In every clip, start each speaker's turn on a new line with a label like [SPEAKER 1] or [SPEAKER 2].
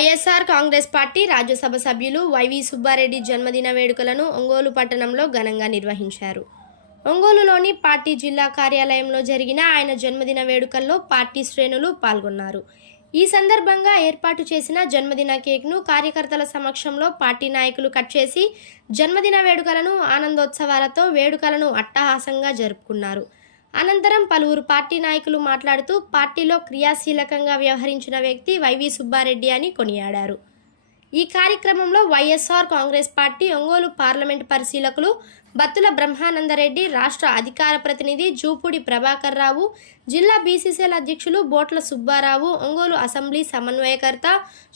[SPEAKER 1] Congress party Rajya Sabha సభ్యులు YV Subbareddy జన్మదిన వేడుకలను ఒంగోలు పట్టణంలో ఘనంగా నిర్వహించారు. ఒంగోలులోని పార్టీ జిల్లా కార్యాలయంలో జరిగిన ఆయన జన్మదిన వేడుకల్లో పార్టీ శ్రేణులు పాల్గొన్నారు. ఈ సందర్భంగా ఏర్పాటు చేసిన జన్మదిన కేక్ను కార్యకర్తల సమక్షంలో పార్టీ నాయకులు కట్ చేసి జన్మదిన వేడుకలను ఆనందోత్సవాలతో వేడుకలను అట్టహాసంగా జరుపుకున్నారు. అనంతరం పలువురు పార్టీ నాయకులు మాట్లాడుతూ పార్టీలో క్రియాశీలకంగా వ్యవహరించిన వ్యక్తి వైవి సుబ్బారెడ్డి అని కొనియాడారు. ఈ కార్యక్రమంలో YSR Congress party Ongole parliament పరిశీలకులు బత్తుల బ్రహ్మానందరెడ్డి రాష్ట్ర అధికార ప్రతినిధి జూపూడి ప్రభాకర్ రావు జిల్లా బీసీసీఎల్ అధ్యక్షులు బోట్ల సుబ్బారావు ఒంగోలు అసెంబ్లీ సమన్వయకర్త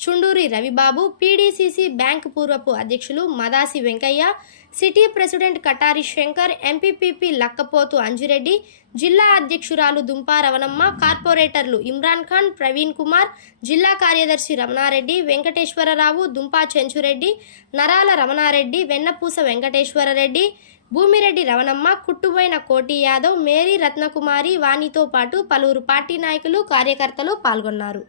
[SPEAKER 1] చుండూరి రవిబాబు పీడీసీసీ బ్యాంక్ పూర్వపు అధ్యక్షులు Madasi Venkaiah city president Katari Shankar MPPP Lakkapothu Anjureddy జిల్లా అధ్యక్షురాలు దుంపా రవణమ్మ కార్పొరేటర్లు ఇమ్రాన్ ఖాన్ ప్రవీణ్ కుమార్ జిల్లా కార్యదర్శి రమణారెడ్డి వెంకటేశ్వరరావు దుంపా చెంచురెడ్డి నరాల రమణారెడ్డి వెన్నపూస వెంకటేశ్వరరెడ్డి భూమిరెడ్డి రవణమ్మ కుట్టుబోయిన కోటి యాదవ్ మేరీ రత్నకుమారి వాణితో పాటు పలువురు పార్టీ నాయకులు కార్యకర్తలు పాల్గొన్నారు.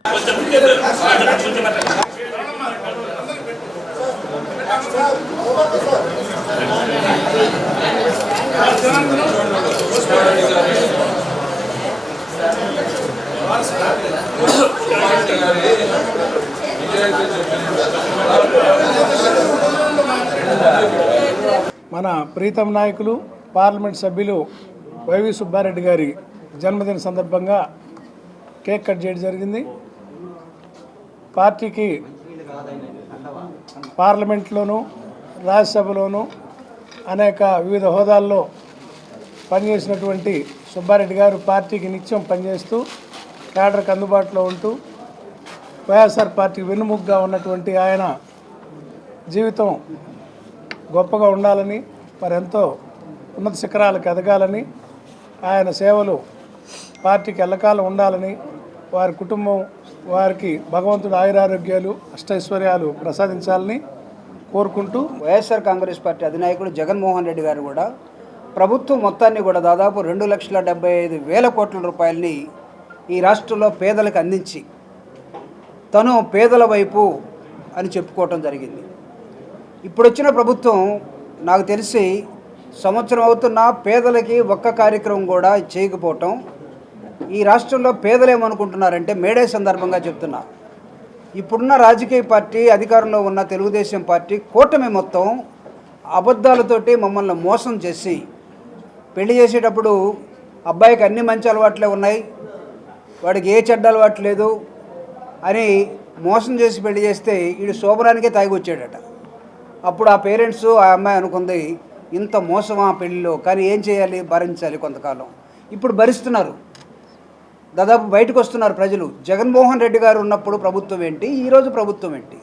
[SPEAKER 2] మన ప్రీతం నాయకులు పార్లమెంట్ సభ్యులు వైవి సుబ్బారెడ్డి గారి జన్మదిన సందర్భంగా కేక్ కట్ చేయడం జరిగింది. పార్టీకి పార్లమెంట్లోనూ రాజ్యసభలోనూ అనేక వివిధ హోదాల్లో పనిచేసినటువంటి సుబ్బారెడ్డి గారు పార్టీకి నిత్యం పనిచేస్తూ కేడర్కి అందుబాటులో ఉంటూ వైఎస్ఆర్ పార్టీకి వెన్నుముగ్గా ఉన్నటువంటి ఆయన జీవితం గొప్పగా ఉండాలని మరి ఎంతో ఉన్నత శిఖరాలకు ఎదగాలని ఆయన సేవలు పార్టీకి ఎల్లకాలం ఉండాలని వారి కుటుంబం వారికి భగవంతుడు ఆయురారోగ్యాలు అష్టైశ్వర్యాలు ప్రసాదించాలని కోరుకుంటూ
[SPEAKER 3] వైఎస్ఆర్ కాంగ్రెస్ పార్టీ అధినాయకుడు జగన్మోహన్ రెడ్డి గారు కూడా ప్రభుత్వం మొత్తాన్ని కూడా దాదాపు రెండు లక్షల డెబ్బై ఐదు వేల కోట్ల రూపాయలని ఈ రాష్ట్రంలో పేదలకు అందించి తను పేదల వైపు అని చెప్పుకోవటం జరిగింది. ఇప్పుడు వచ్చిన ప్రభుత్వం నాకు తెలిసి సంవత్సరం అవుతున్న పేదలకి ఒక్క కార్యక్రమం కూడా చేయకపోవటం ఈ రాష్ట్రంలో పేదలేమనుకుంటున్నారంటే మేడే సందర్భంగా చెప్తున్నా. ఇప్పుడున్న రాజకీయ పార్టీ అధికారంలో ఉన్న తెలుగుదేశం పార్టీ కూటమి మొత్తం అబద్ధాలతోటి మమ్మల్ని మోసం చేసి పెళ్ళి చేసేటప్పుడు అబ్బాయికి అన్ని మంచి అలవాట్లే ఉన్నాయి వాడికి ఏ చెడ్డ అలవాటు లేదు అని మోసం చేసి పెళ్ళి చేస్తే వీడు శోభనానికే తాగి వచ్చాడట అప్పుడు ఆ పేరెంట్స్ ఆ అమ్మాయి అనుకుంది ఇంత మోసం ఆ పెళ్ళిలో? కానీ ఏం చేయాలి? భరించాలి కొంతకాలం. ఇప్పుడు భరిస్తున్నారు. దాదాపు బయటకు వస్తున్నారు ప్రజలు. జగన్మోహన్ రెడ్డి గారు ఉన్నప్పుడు ప్రభుత్వం ఏంటి? ఈరోజు ప్రభుత్వం ఏంటి?